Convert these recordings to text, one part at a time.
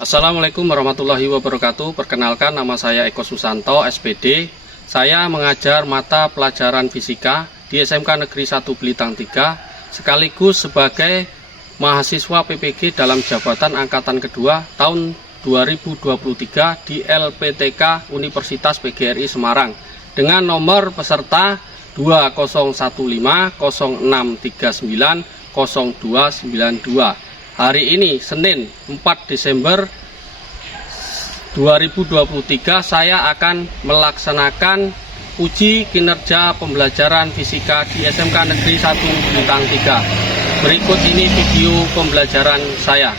Assalamualaikum warahmatullahi wabarakatuh. Perkenalkan, nama saya Eko Susanto, SPD. Saya mengajar mata pelajaran fisika di SMK Negeri 1 Belitang 3, sekaligus sebagai mahasiswa PPG dalam jabatan angkatan kedua tahun 2023 di LPTK Universitas PGRI Semarang dengan nomor peserta 201506390292. Hari ini Senin 4 Desember 2023 saya akan melaksanakan uji kinerja pembelajaran fisika di SMK Negeri 1 Belitang 3. Berikut ini video pembelajaran saya.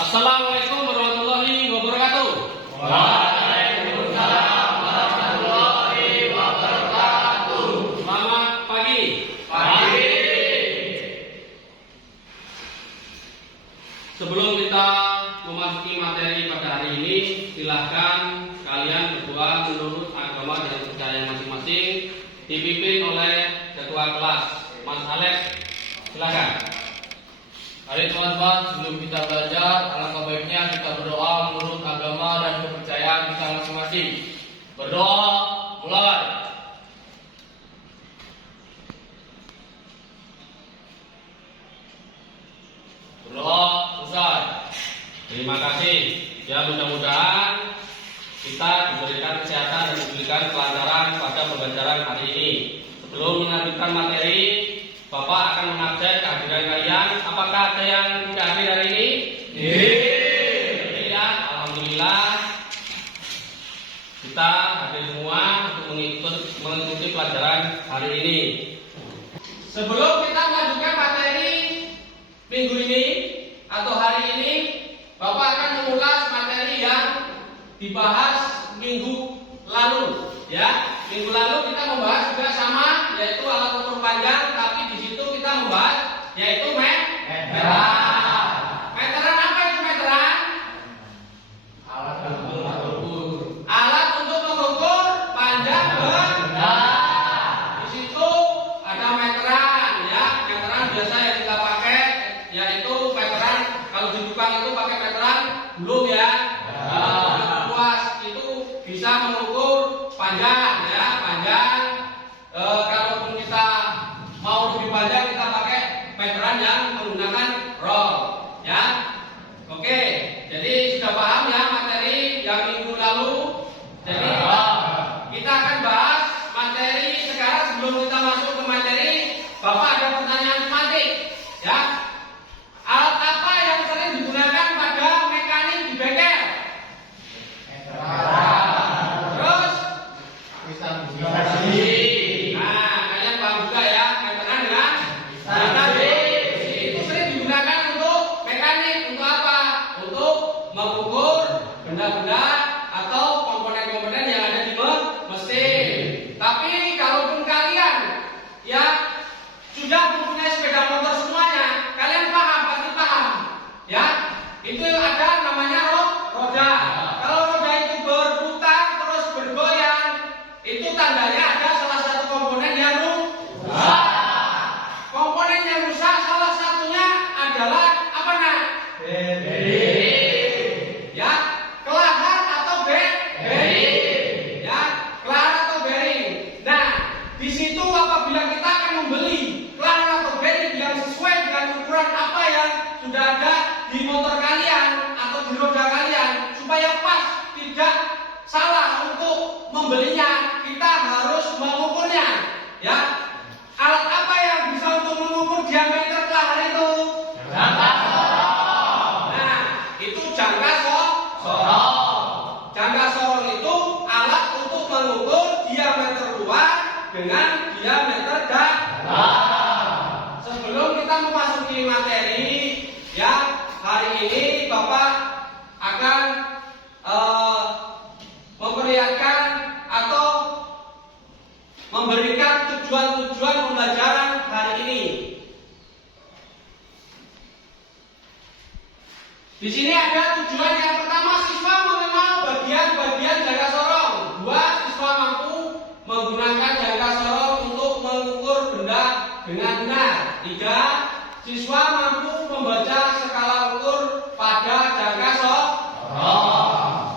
Assalamualaikum warahmatullahi wabarakatuh. Waalaikumsalam warahmatullahi wabarakatuh. Selamat pagi. Pagi. Sebelum kita memasuki materi pada hari ini, silahkan kalian berdoa menurut agama dan percaya masing-masing, dipimpin oleh ketua kelas, Mas Alex. Silahkan. Mari teman-teman, sebelum kita belajar, alangkah baiknya kita berdoa menurut agama dan kepercayaan kita masing-masing. Berdoa, mulai. Berdoa, selesai. Terima kasih. Ya, mudah-mudahan kita diberikan kesehatan dan diberikan kelancaran pada pembelajaran hari ini. Sebelum melanjutkan materi, Bapak akan mengabsen kehadiran kalian. Apakah ada yang tidak hadir hari ini? Ya, alhamdulillah. Kita hadir semua untuk mengikuti pelajaran hari ini. Sebelum kita melanjutkan materi minggu ini atau hari ini, Bapak akan mengulas materi yang dibahas minggu lalu. Ya, minggu lalu kita membahas juga sama, yaitu alat ukur panjang, tapi di situ kita membahas yaitu meteran. Meteran apa itu meteran? Alat ukur. Alat untuk mengukur panjang benda. Di situ ada meteran, ya. Meteran biasa yang kita pakai yaitu meteran. Kalau di Jepang itu pakai meteran belum ya. Luas itu bisa mengukur panjang, ya, panjang. Kalaupun kita mau lebih panjang, kita pakai meteran yang menggunakan roll, ya. Oke, jadi sudah paham ya materi yang minggu lalu. Jadi kita akan bahas materi sekarang. Sebelum kita masuk ke materi, Bapak ada pertanyaan tematik, ya. Alat apa yang sering digunakan pada mekanik di bengkel? Terus? Nah, kalian paham juga ya, meteran dengan itu sering digunakan untuk mekanik. Untuk apa? Untuk mengukur benda-benda atau komponen-komponen yang ada di mesin. Tapi kalaupun kalian ya sudah mempunyai sepeda motor semuanya, kalian paham, pasti paham, ya. Itu ada namanya roda. Kalau roda itu berputar terus bergoyang, itu tandanya ada salah satu komponen yang rusak. Komponen yang rusak salah satunya adalah apa, nak? Ya, kelahar atau bearing. Ya, kelahar atau bearing. Nah, di situ apabila kita akan membeli kelahar atau bearing yang sesuai dengan ukuran apa yang sudah ada di motor kalian atau di roda kalian, supaya pas, tidak salah untuk membelinya, kita harus mengukurnya, ya. Alat apa yang bisa untuk mengukur diameter kelahar itu? Nah, itu jangka sorong. Jangka sorong itu alat untuk mengukur diameter luar dengan diameter dalam. Sebelum kita memasuki materi, ya, hari ini Bapak akan memperlihatkan atau memberikan tujuan-tujuan pembelajaran hari ini. Di sini ada tujuan. Yang pertama, siswa mengenal bagian-bagian jangka sorong. 2, siswa mampu menggunakan jangka sorong untuk mengukur benda dengan benar. 3. Siswa mampu membaca skala ukur pada jangka sorong.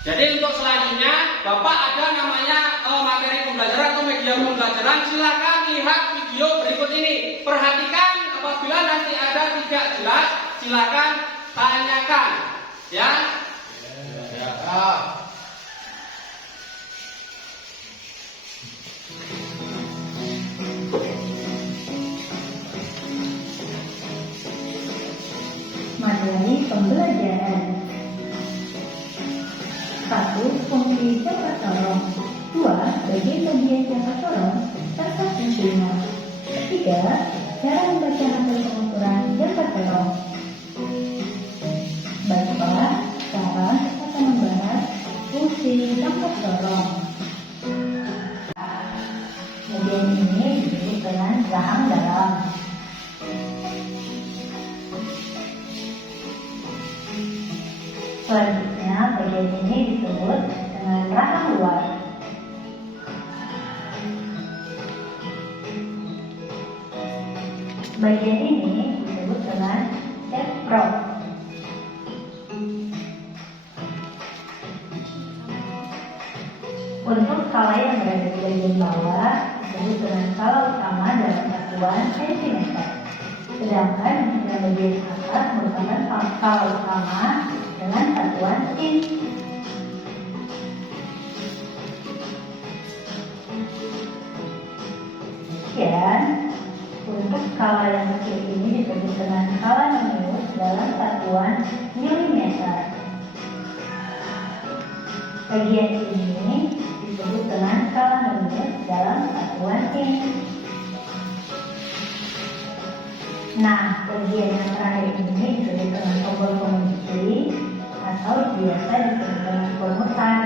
Jadi untuk selanjutnya, Bapak ada namanya materi pembelajaran atau media pembelajaran. Silakan lihat video berikut ini. Perhatikan apabila nanti ada tidak jelas, silakan tanyakan. Ya. Materi pembelajaran. 1. Fungsi jangka sorong. 2. Bagian-bagian jangka sorong serta fungsinya. 3. Cara membaca hasil pengukuran jangka sorong. Baiklah, sekarang kita akan membahas fungsi jangka sorong. Bagian ini disebut dengan rahang dalam. Selanjutnya, bagian ini disebut dengan rahang luar. Bagian ini disebut dengan ceprok. Untuk skala yang berada di bagian bawah disebut dengan skala utama dalam satuan cm. Sedangkan yang bagian atas merupakan skala utama dengan satuan in. Sekian, untuk skala yang kecil ini disebut dengan skala Nonius dalam satuan milimeter. Bagian ini disebut dengan skala Nonius dalam satuan in. Nah, bagian yang terakhir ini disebut dengan tombol komunikasi atau biasa disebut dengan komutan.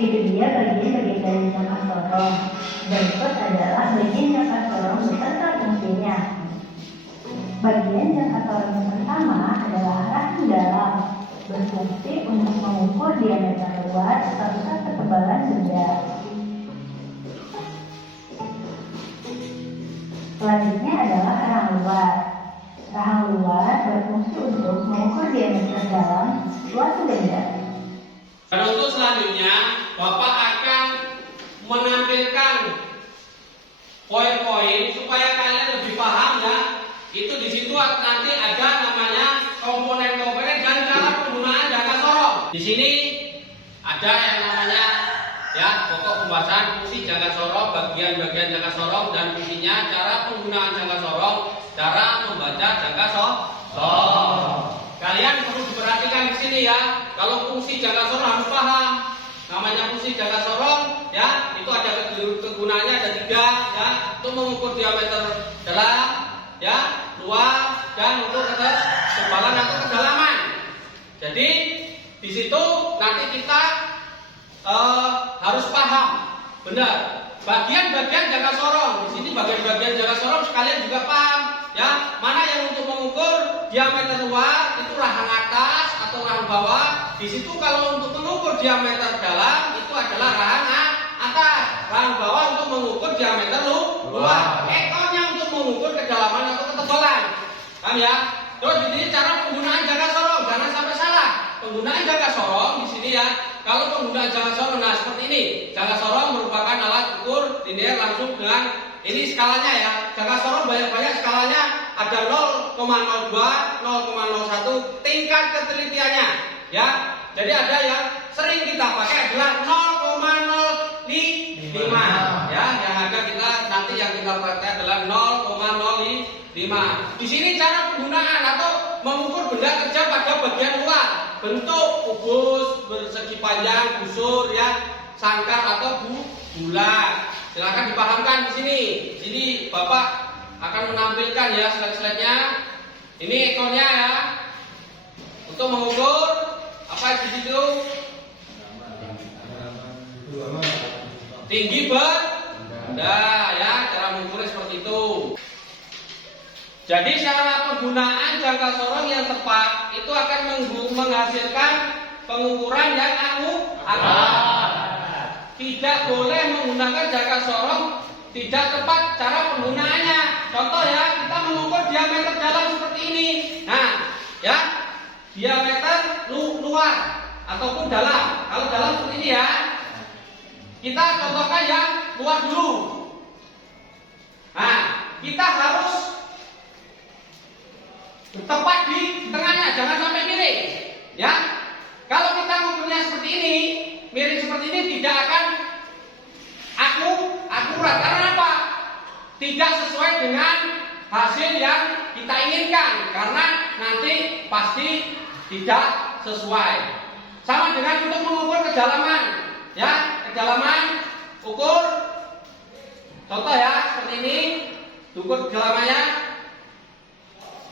Itu dia bagian-bagian dari jangka sorong. Berikut adalah bagian jangka sorong beserta fungsinya. Bagian jangka sorong yang pertama adalah rahang dalam, berfungsi untuk mengukur diameter luar serta ketebalan benda. Selanjutnya adalah rahang luar. Rahang luar berfungsi untuk mengukur diameter dalam suatu benda. Dan untuk selanjutnya, Bapak akan menampilkan poin-poin supaya kalian lebih paham ya. Itu di situ nanti ada namanya komponen-komponen dan cara penggunaan jangka sorong. Di sini ada yang namanya ya pokok pembahasan fungsi jangka sorong, bagian-bagian jangka sorong dan fungsinya, cara penggunaan jangka sorong, cara membaca jangka sorong. Kalian perlu diperhatikan di sini ya. Kalau fungsi jangka sorong harus paham. Namanya fungsi jangka sorong ya, itu ada kegunaannya ada 3 ya, untuk mengukur diameter dalam ya, luas dan untuk ketebalan atau kedalaman. Jadi di situ nanti kita harus paham benar bagian-bagian jangka sorong. Di sini bagian-bagian jangka sorong sekalian juga paham ya, mana yang untuk mengukur diameter luar itu rahang atas atau rahang bawah. Di situ kalau untuk mengukur diameter dalam itu adalah rahang atas, rahang bawah untuk mengukur diameter luar. Ekornya untuk mengukur kedalaman atau ketebalan. Paham ya? Terus di sini cara penggunaan jangka sorong, jangan sampai salah. Penggunaan jangka sorong di sini ya. Kalau penggunaan jangka sorong, nah seperti ini. Jangka sorong merupakan alat ukur linear langsung dengan ini skalanya ya. Jangka sorong banyak-banyak skalanya, ada 0,02, 0,01 tingkat ketelitiannya ya. Jadi ada yang sering kita pakai adalah 0,05 ya. Yang ada kita nanti yang kita pakai adalah 0,05. Di sini cara penggunaan atau mengukur benda kerja pada bagian luar, bentuk kubus, bersegi panjang, busur ya, sangkar atau bulat. Silakan dipahamkan di sini. Jadi Bapak akan menampilkan ya slide-slide-nya. Ini ekornya ya. Untuk mengukur apa di situ? Tinggi benda ya, cara mengukur seperti itu. Jadi cara penggunaan jangka sorong yang tepat itu akan menghasilkan pengukuran yang akurat. tidak boleh menggunakan jangka sorong tidak tepat cara penggunaannya. Contoh ya, kita mengukur diameter dalam seperti ini. Nah, ya, diameter luar ataupun dalam. Kalau dalam seperti ini ya, kita contohkan yang luar dulu. Nah, kita harus tepat di tengahnya, jangan sampai miring. Ya, kalau kita mengukurnya seperti ini, miring seperti ini tidak akan akurat. Karena apa? Tidak sesuai dengan hasil yang kita inginkan. Karena nanti pasti tidak sesuai. Sama dengan untuk mengukur kedalaman. Ya, kedalaman ukur. Contoh ya, seperti ini. Ukur kedalamannya.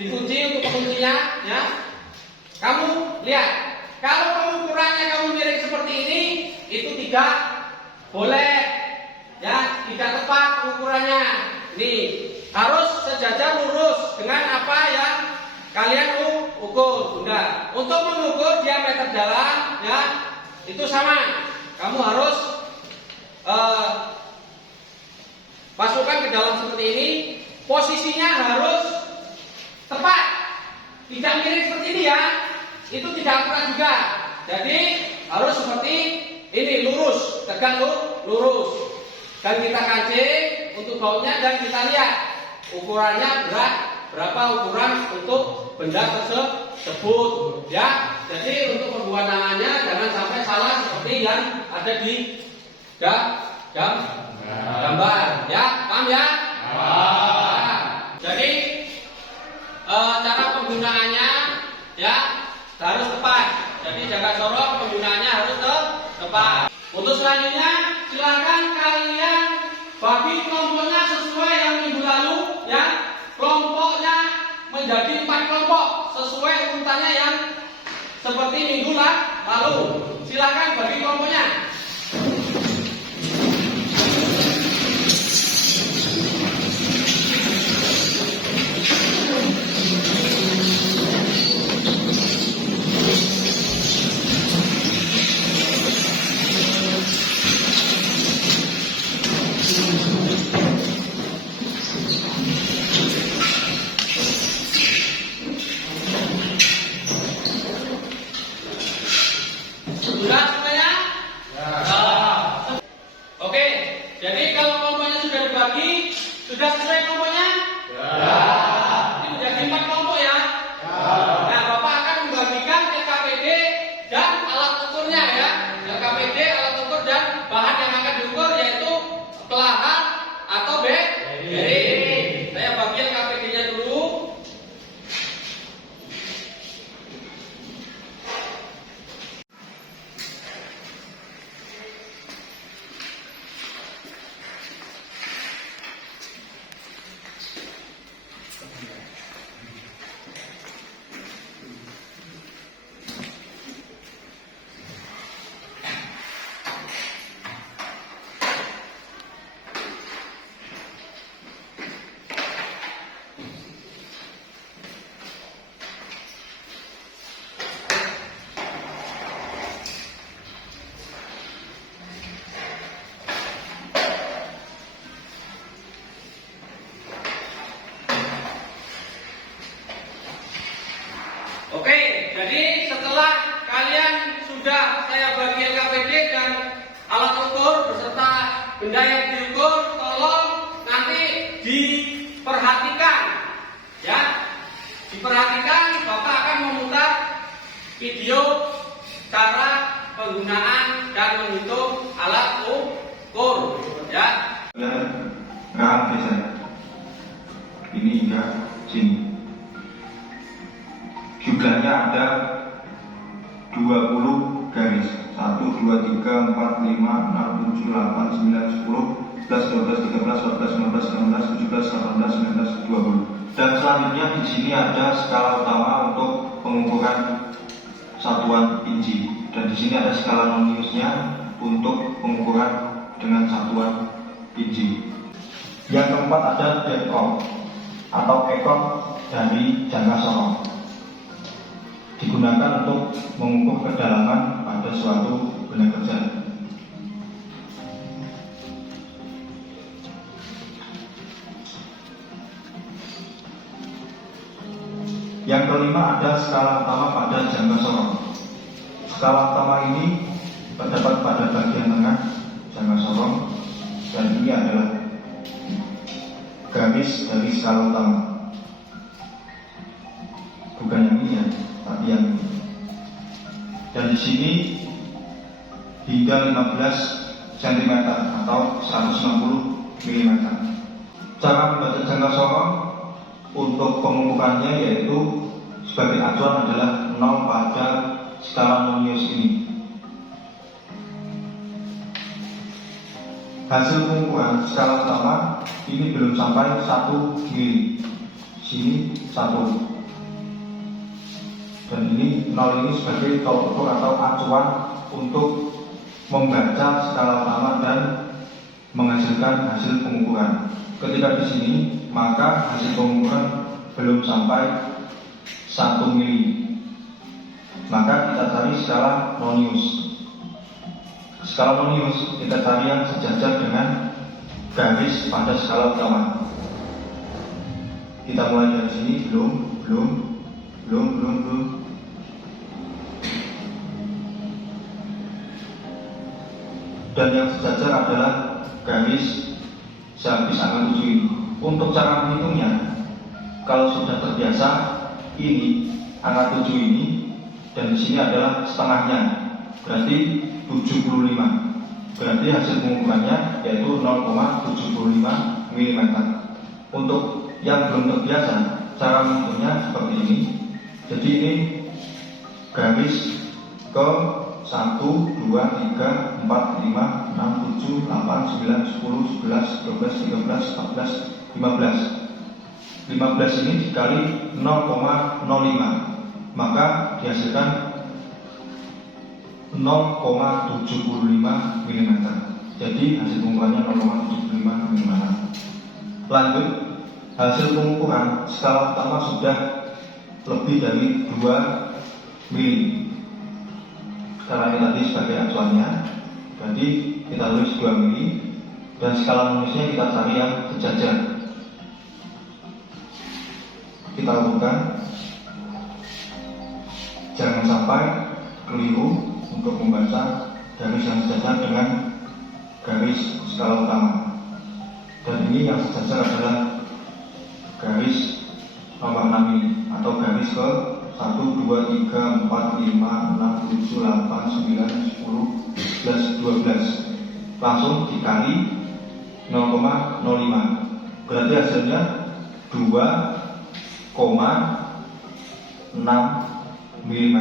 Dikunci untuk penguncinya. Ya. Kamu lihat. Kalau pengukurannya kamu miring seperti ini, itu tidak boleh. Ya, tidak tepat pengukurannya. Nih, harus sejajar lurus dengan apa yang kalian ukur. Bunda. Untuk mengukur diameter dalam, ya, itu sama. Kamu harus masukkan ke dalam seperti ini. Posisinya harus tepat, tidak miring seperti ini ya. Itu tidak akurat juga. Jadi harus seperti ini, lurus, tegak lurus. Dan kita kancing untuk bautnya dan kita lihat ukurannya berapa ukuran untuk benda tersebut ya. Jadi untuk penggunaannya jangan sampai salah seperti yang ada di gambar ya. Paham ya? Nah, jadi cara penggunaannya ya harus tepat. Jadi jangka sorong penggunaannya harus tepat. Untuk selanjutnya silakan kalian bagi kelompoknya sesuai yang minggu lalu ya. Kelompoknya menjadi 4 kelompok sesuai urutannya yang seperti minggu lalu. Silakan bagi kelompoknya. Sudah semuanya? Ya. Oke, jadi kalau kelompoknya sudah dibagi, sudah selesai kelompoknya? Ya. Ini menjadi 4 kelompok ya? Ya. Nah, Bapak akan membagikan LKPD dan alat ukurnya ya. LKPD, alat ukur dan bahan yang akan diukur yaitu pelahat atau bearing. Saya bagi LKPD-nya dulu. Oke, jadi setelah kalian sudah saya bagi LKPD dan alat ukur beserta benda yang diukur, tolong nanti diperhatikan ya. Diperhatikan, Bapak akan memutar video cara penggunaan dan menghitung alat ukur ya. Rangkap biasanya. Ini hingga sini. Jumlahnya ada 20 garis. 1, 2, 3, 4, 5, 6, 7, 8, 9, 10, 11, 12, 13, 14, 15, 16, 17, 18, 19, 20. Dan selanjutnya di sini ada skala utama untuk pengukuran satuan inci. Dan di sini ada skala non-linearnya untuk pengukuran dengan satuan inci. Yang keempat ada deadcom atau ekor dari jangka sorong. Digunakan untuk mengukur kedalaman pada suatu benda kerja. Yang kelima ada skala utama pada jangka sorong. Skala utama ini terdapat pada bagian tengah jangka sorong, dan ini adalah garis dari skala utama. Bukan yang ini ya, tapi yang ini. Dan di sini hingga 15 cm atau 160 mm. Cara membaca jangka sorong untuk pengukurannya yaitu sebagai acuan adalah 0 pada skala Nonius ini. Hasil pengukuran skala utama ini belum sampai 1 mili. Sini 1. Dan ini 0 ini sebagai tolak ukur atau acuan untuk membaca skala utama dan menghasilkan hasil pengukuran. Ketika di sini, maka hasil pengukuran belum sampai 1 mili. Maka kita cari skala Nonius. Skala Nonius kita cari yang sejajar dengan garis pada skala utama. Kita mulai dari sini, belum. Dan yang sejajar adalah garis sehabis angka 7 ini. Untuk cara menghitungnya, kalau sudah terbiasa, ini angka 7 ini, dan di sini adalah setengahnya, berarti 75. Berarti hasil pengukurannya yaitu 0,75 mm. Untuk yang belum terbiasa, cara menghitungnya seperti ini. Jadi ini garis ke 1, 2, 3, 4, 5, 6, 7, 8, 9, 10, 11, 12, 13, 14, 15. 15 ini dikali 0,05, maka dihasilkan 0,75 mm. Jadi hasil pengukurannya 0,75 mm. Lanjut, hasil pengukuran skala utama sudah lebih dari 2 mili. Karena ini tadi sebagai acuannya, jadi kita tulis 2 mili, dan skala Noniusnya kita cari yang sejajar. Kita lakukan, jangan sampai keliru untuk membaca garis yang sejajar dengan garis skala utama. Dan ini yang sejajar adalah garis nomor 6 ini, atau garis ke 1, 2, 3, 4, 5, 6, 7, 8, 9, 10, 11, 12. Langsung dikali 0,05. Berarti hasilnya 2,6 mm.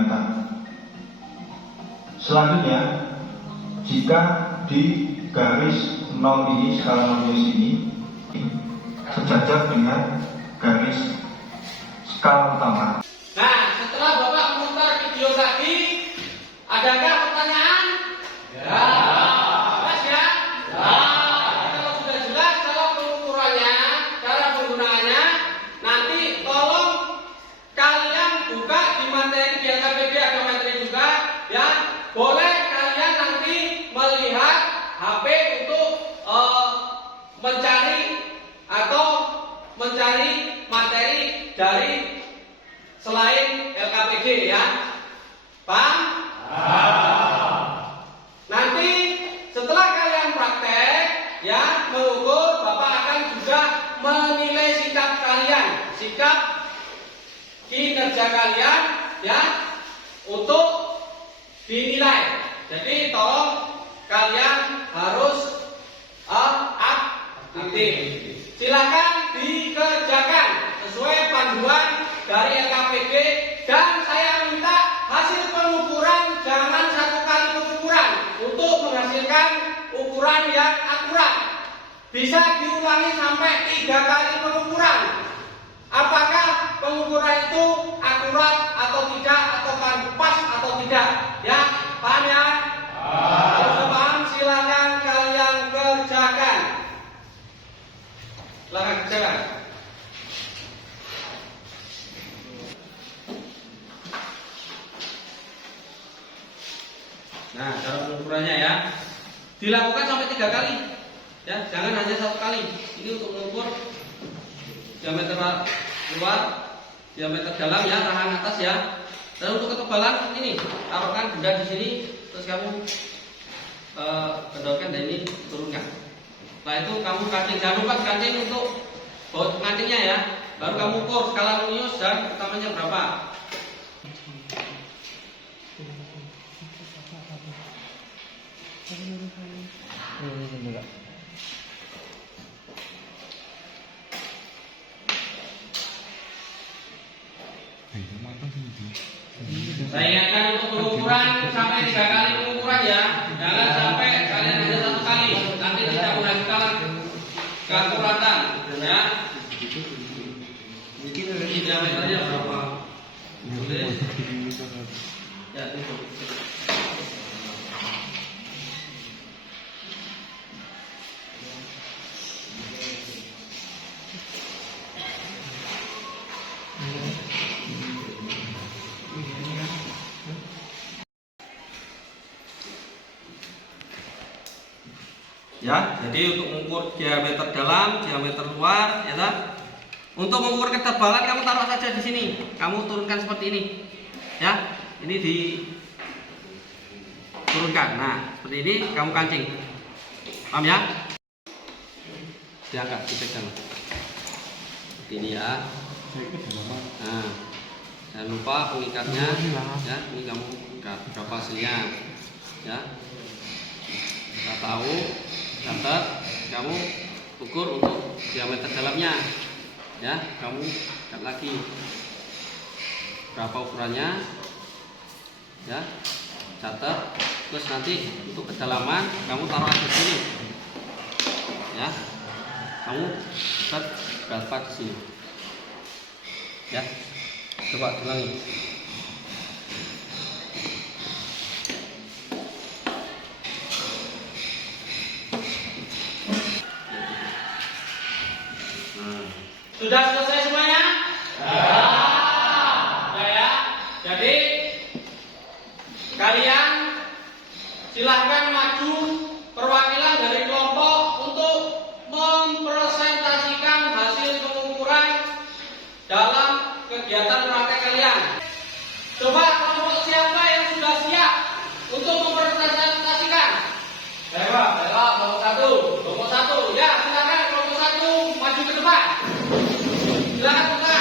Selanjutnya, jika di garis 0 ini, skala Nonius ini sejajar dengan garis skala utama. Nah, setelah Bapak memutar video tadi, adakah pertanyaan? Ya. Jelas ya? Ya. Kalau sudah jelas cara pengukurannya, cara penggunaannya, nanti tolong kalian buka di materi di LKPD ada materi juga, ya. Boleh kalian nanti melihat HP untuk mencari materi dari selain LKPD, ya. Paham? Nanti setelah kalian praktek, ya, mengukur, Bapak akan juga menilai sikap kalian, sikap kinerja kalian, ya, untuk dinilai. Jadi tolong kalian harus aktif. Silakan dikerjakan sesuai panduan dari LKPD, dan saya minta hasil pengukuran jangan 1 kali pengukuran untuk menghasilkan ukuran yang akurat. Bisa diulangi sampai 3 kali pengukuran. Apakah pengukuran itu akurat atau tidak, atau pas atau tidak, ya? Paham ya? Kalau paham, silakan kalian kerjakan. Silakan kerjakan. Nah, cara pengukurannya, ya, dilakukan sampai 3 kali, ya, jangan hanya 1 kali. Ini untuk mengukur diameter luar diameter dalam ya, rahang atas ya. Dan untuk ketebalan ini, taruhkan benda di sini, terus kamu kendorkan dan ini turunkan. Setelah itu kamu kancing, jangan lupa kancing untuk baut kancingnya ya. Baru kamu ukur skala Nonius dan utamanya berapa. Saya ingatkan untuk pengukuran sampai 3 kali pengukuran ya. Jangan sampai kalian hanya 1 kali. Nanti tidak menghasilkan keakuratan ya. Ini diameternya berapa? Boleh? Ya, tutup. Ya, jadi untuk mengukur diameter dalam, diameter luar, ya kan? Untuk mengukur ketebalan kamu taruh saja di sini. Kamu turunkan seperti ini. Ya, ini diturunkan. Nah, seperti ini kamu kancing. Paham ya? Diangkat, dipegang. Seperti ini ya. Nah, jangan lupa pengikatnya. Ya, ini kamu ikat berapa hasilnya. Ya, kita tahu. Catat, kamu ukur untuk diameter dalamnya, ya. Kamu ikat lagi berapa ukurannya, ya. Catat, terus nanti untuk kedalaman kamu taruh di sini, ya. Kamu ikat berapa di sini, ya. Coba ulangi. Sudah selesai semuanya? Ya. Sudah ya. Jadi kalian silahkan maju perwakilan dari kelompok untuk mempresentasikan hasil pengukuran dalam kegiatan praktek kalian. Coba kelompok siapa yang sudah siap untuk mempresentasikan? Baiklah, kelompok satu. Ya, silakan kelompok 1 maju ke depan. Silakan buka.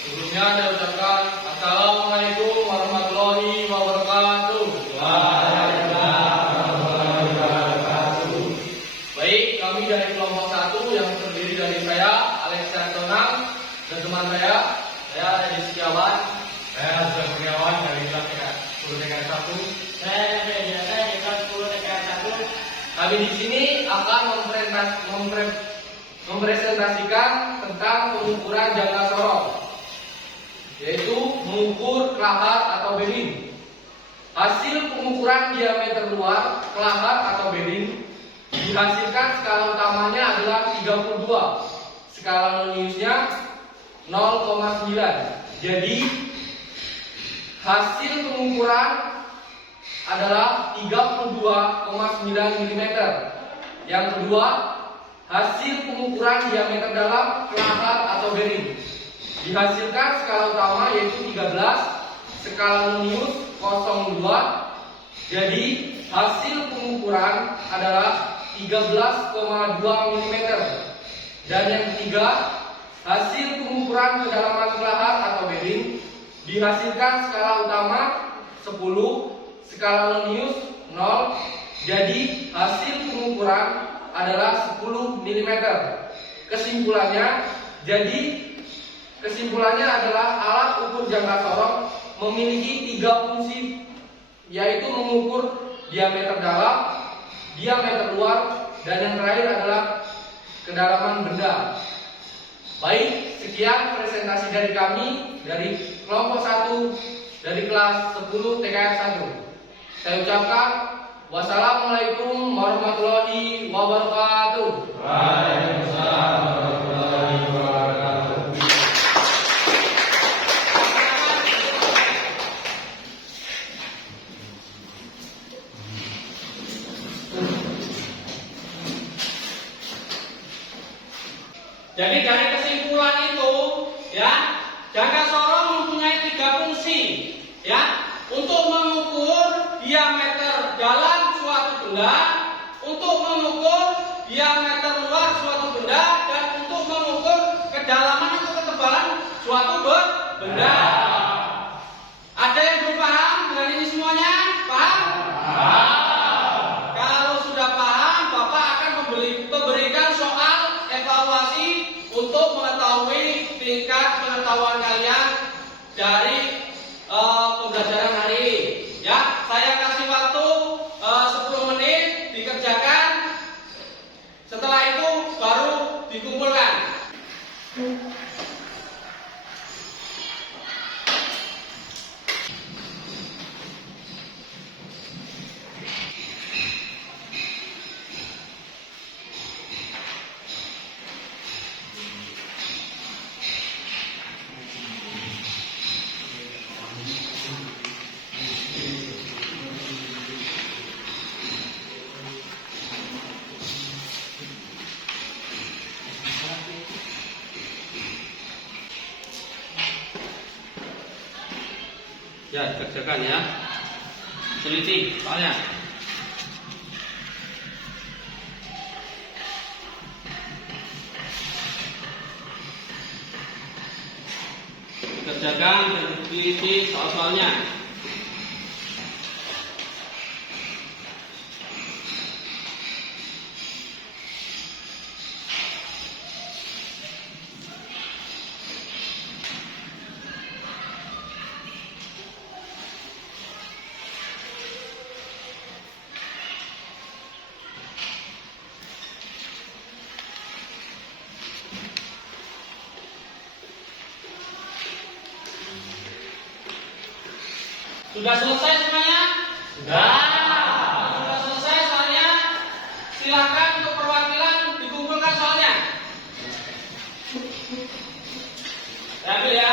Sebelumnya saya ucapkan Assalamualaikum warahmatullahi wabarakatuh. Baik, kami dari kelompok 1 yang terdiri dari saya, Alexander Tonang, dan teman saya Edi Setiawan. Saya Azhar Kurniawan dari kelas 10 TKS 1. Saya dari kelas 10 TKS 1. Kami di sini akan mempresentasikan tentang pengukuran jangka sorong, yaitu mengukur kelahar atau bearing. Hasil pengukuran diameter luar kelahar atau bearing dihasilkan skala utamanya adalah 32, skala Noniusnya 0,9. Jadi hasil pengukuran adalah 32,9 mm. Yang kedua, hasil pengukuran diameter dalam kelahar atau bearing dihasilkan skala utama yaitu 13, skala Nonius 02. Jadi hasil pengukuran adalah 13,2 mm. Dan yang ketiga, hasil pengukuran kedalaman kelahar atau bearing dihasilkan skala utama 10, skala Nonius 0. Jadi hasil pengukuran adalah 10 mm. Kesimpulannya adalah alat ukur jangka sorong memiliki 3 fungsi, yaitu mengukur diameter dalam, diameter luar, dan yang terakhir adalah kedalaman benda. Baik, sekian presentasi dari kami dari kelompok 1 dari kelas 10 TKS 1. Saya ucapkan wassalamualaikum warahmatullahi wabarakatuh. Waalaikumsalam warahmatullahi wabarakatuh. Jadi dari kesimpulan itu, ya, jangka sorong mempunyai 3 fungsi, ya, untuk mengukur diameter dalam suatu benda, untuk mengukur diameter luar suatu benda, dan untuk mengukur kedalaman atau ketebalan suatu benda. Ada yang belum paham dengan ini semuanya? Paham? Kalau sudah paham, Bapak akan memberikan soal evaluasi untuk mengetahui tingkat pengetahuan kalian dari pembelajaran hari ini. Ya, saya kasih waktu 10 menit dikerjakan. Setelah itu baru dikumpulkan. Ya, kerjakan ya. Teliti soalnya. Kerjakan dan teliti soal-soalnya. Sudah selesai semuanya? Sudah. Sudah selesai soalnya? Silakan untuk perwakilan dikumpulkan soalnya. Ambil ya.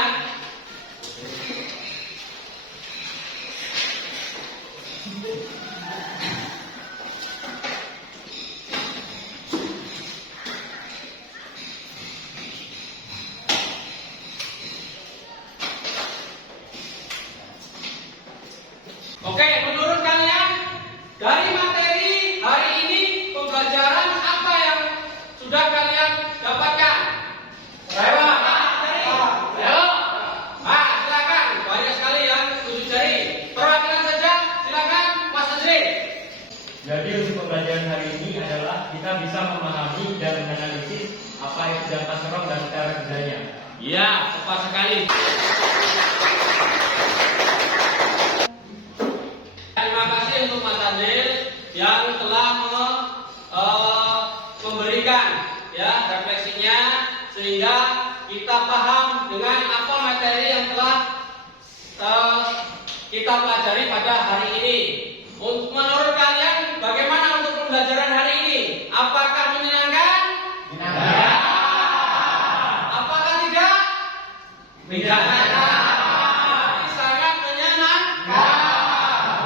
Oke, menurut kalian dari materi hari ini pembelajaran apa yang sudah kalian dapatkan? Silakan. Banyak sekali yang tunjuk jari. Perwakilan saja, silakan Mas Azri. Jadi untuk pembelajaran hari ini adalah kita bisa memahami dan menganalisis apa itu jangka sorong dan cara kerjanya. Iya, tepat sekali. Terima kasih untuk Mas Azril yang telah memberikan ya refleksinya sehingga kita paham dengan apa materi yang telah kita pelajari pada hari ini. Menurut kalian bagaimana untuk pembelajaran hari ini? Apakah menyenangkan? Menyenangkan. Apakah tidak? Menyenangkan. Sangat menyenangkan.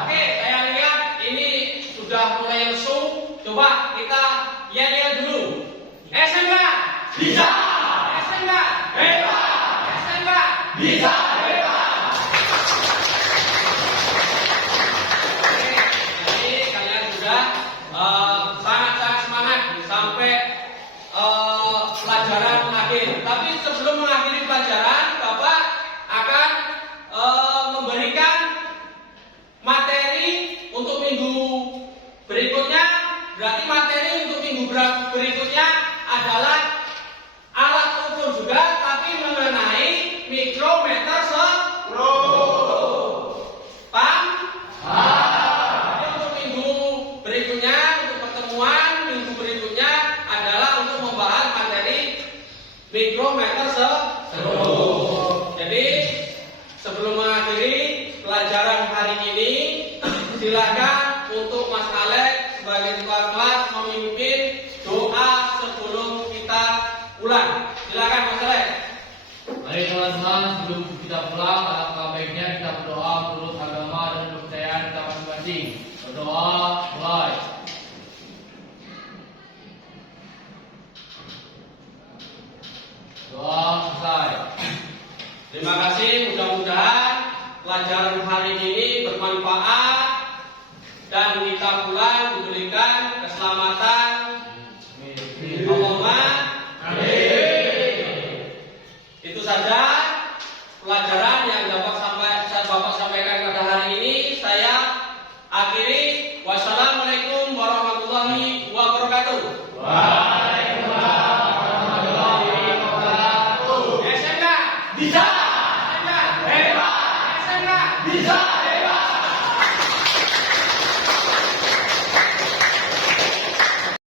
Oke, saya lihat ini sudah mulai lesu. Coba kita yel-yel dulu. SMK bisa. SMK hebat. SMK bisa. Jadi kalian sudah sangat-sangat semangat sampai pelajaran akhir. Tapi sebelum mengakhiri pelajaran, Bapak akan memberikan materi untuk minggu berikutnya. Berarti materi untuk minggu berikutnya adalah alat ukur juga, tapi mengenai mikrometer sepro. Paham? Jadi untuk minggu berikutnya, untuk pertemuan minggu berikutnya adalah untuk membahas materi mikrometer sepro. Jadi sebelum mengakhiri pelajaran hari ini, silakan untuk Mas Alex sebagai ketua kelas memimpin doa sebelum kita pulang. Silakan Mas Alex. Mari teman-teman, sebelum kita pulang, alangkah baiknya kita berdoa menurut agama dan kepercayaan kita masing-masing. Berdoa, mulai. pelajaran hari ini bermanfaat dan kita pulang diberikan keselamatan. Allahumma amin. Itu saja pelajaran yang dapat Bapak sampaikan pada hari ini. Saya akhiri. Wassalamualaikum warahmatullahi wabarakatuh. Waalaikumsalam warahmatullahi wabarakatuh. SMK Bisa.